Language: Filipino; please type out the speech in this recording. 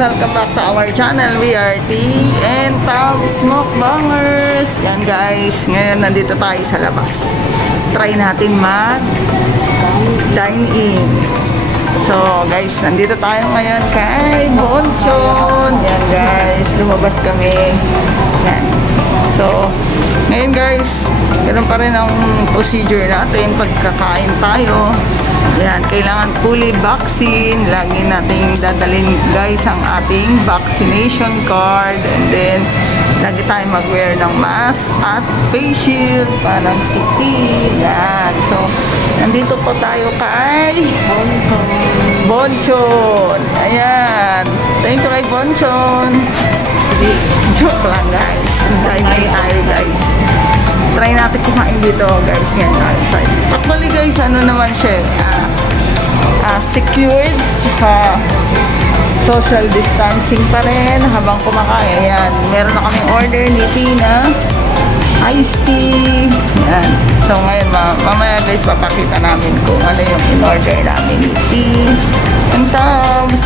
Welcome back to our channel, VRT and Top Smoke Bangers. Yan guys, ngayon nandito tayo sa labas. Try natin mag-dine in. So guys, nandito tayo ngayon kay Bonchon. Yan guys, lumabas kami. Yan. So, ngayon guys, ganun pa rin ang procedure natin pagkakain tayo. Yan, kailangan fully vaccine. Lagi nating dadalhin guys ang ating vaccination card. And then, lagi tayo mag-wear ng mask at face shield. Parang city. Yan. So, nandito po tayo kay Bonchon. Ayan. Thank you kay Bonchon. Joke lang guys. Try tayo guys. Try natin kumain dito guys. Yan outside. Actually guys, ano naman siya, secured, tsaka social distancing pa rin habang kumakain. Ayan, meron na kaming order ni Tina, iced tea. Ayan. So ngayon mamaya guys, papakita namin kung ano yung in-order namin ni Tea and Tom's.